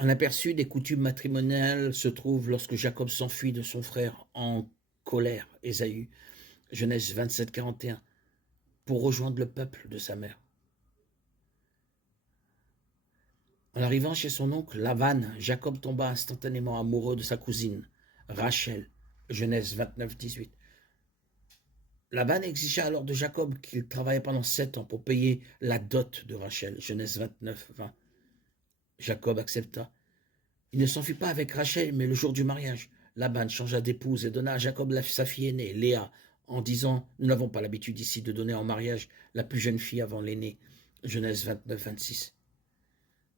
Un aperçu des coutumes matrimoniales se trouve lorsque Jacob s'enfuit de son frère en colère, Ésaü, Genèse 27, 41, pour rejoindre le peuple de sa mère. En arrivant chez son oncle Lavan, Jacob tomba instantanément amoureux de sa cousine, Rachel, Genèse 29, 18. Laban exigea alors de Jacob qu'il travaille pendant 7 ans pour payer la dot de Rachel, Genèse 29, 20. Jacob accepta. Il ne s'enfuit pas avec Rachel, mais le jour du mariage, Laban changea d'épouse et donna à Jacob sa fille aînée, Léa, en disant « Nous n'avons pas l'habitude ici de donner en mariage la plus jeune fille avant l'aînée. » Genèse 29, 26.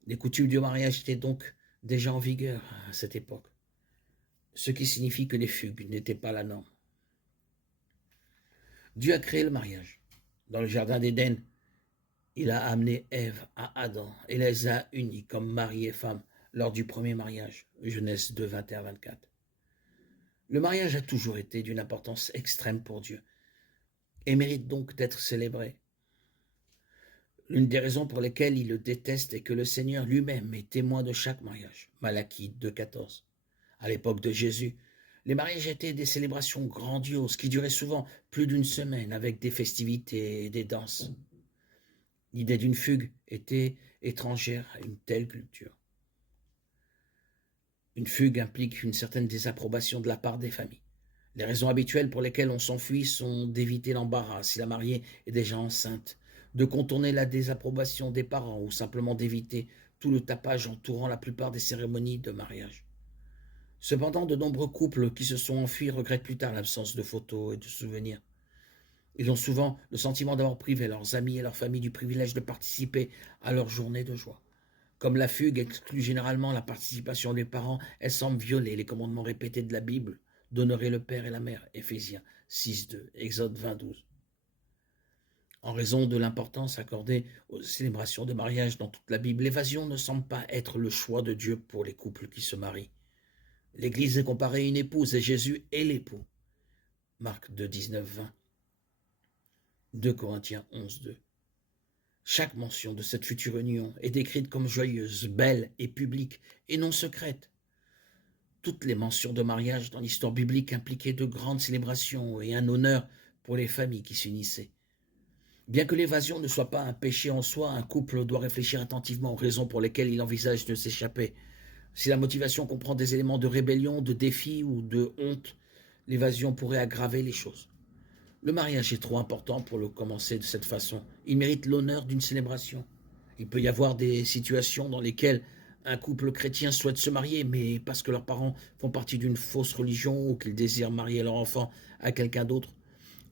Les coutumes du mariage étaient donc déjà en vigueur à cette époque, ce qui signifie que les fugues n'étaient pas la norme. Dieu a créé le mariage. Dans le jardin d'Éden, il a amené Ève à Adam et les a unis comme mari et femme lors du premier mariage, Genèse 2, 21-24. Le mariage a toujours été d'une importance extrême pour Dieu et mérite donc d'être célébré. L'une des raisons pour lesquelles il le déteste est que le Seigneur lui-même est témoin de chaque mariage, Malachie 2,14. À l'époque de Jésus, les mariages étaient des célébrations grandioses qui duraient souvent plus d'une semaine avec des festivités et des danses. L'idée d'une fugue était étrangère à une telle culture. Une fugue implique une certaine désapprobation de la part des familles. Les raisons habituelles pour lesquelles on s'enfuit sont d'éviter l'embarras si la mariée est déjà enceinte, de contourner la désapprobation des parents ou simplement d'éviter tout le tapage entourant la plupart des cérémonies de mariage. Cependant, de nombreux couples qui se sont enfuis regrettent plus tard l'absence de photos et de souvenirs. Ils ont souvent le sentiment d'avoir privé leurs amis et leurs familles du privilège de participer à leur journée de joie. Comme la fugue exclut généralement la participation des parents, elle semble violer les commandements répétés de la Bible d'honorer le père et la mère, Éphésiens 6.2, Exode 20.12. En raison de l'importance accordée aux célébrations de mariage dans toute la Bible, l'évasion ne semble pas être le choix de Dieu pour les couples qui se marient. L'Église est comparée à une épouse et Jésus est l'époux. Marc 2, 19, 20. 2 Corinthiens 11, 2. Chaque mention de cette future union est décrite comme joyeuse, belle et publique, et non secrète. Toutes les mentions de mariage dans l'histoire biblique impliquaient de grandes célébrations et un honneur pour les familles qui s'unissaient. Bien que l'évasion ne soit pas un péché en soi, un couple doit réfléchir attentivement aux raisons pour lesquelles il envisage de s'échapper. Si la motivation comprend des éléments de rébellion, de défi ou de honte, l'évasion pourrait aggraver les choses. Le mariage est trop important pour le commencer de cette façon. Il mérite l'honneur d'une célébration. Il peut y avoir des situations dans lesquelles un couple chrétien souhaite se marier, mais parce que leurs parents font partie d'une fausse religion ou qu'ils désirent marier leur enfant à quelqu'un d'autre.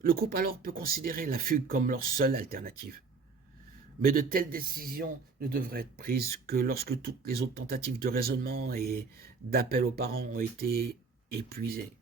Le couple alors peut considérer la fugue comme leur seule alternative. Mais de telles décisions ne devraient être prises que lorsque toutes les autres tentatives de raisonnement et d'appel aux parents ont été épuisées.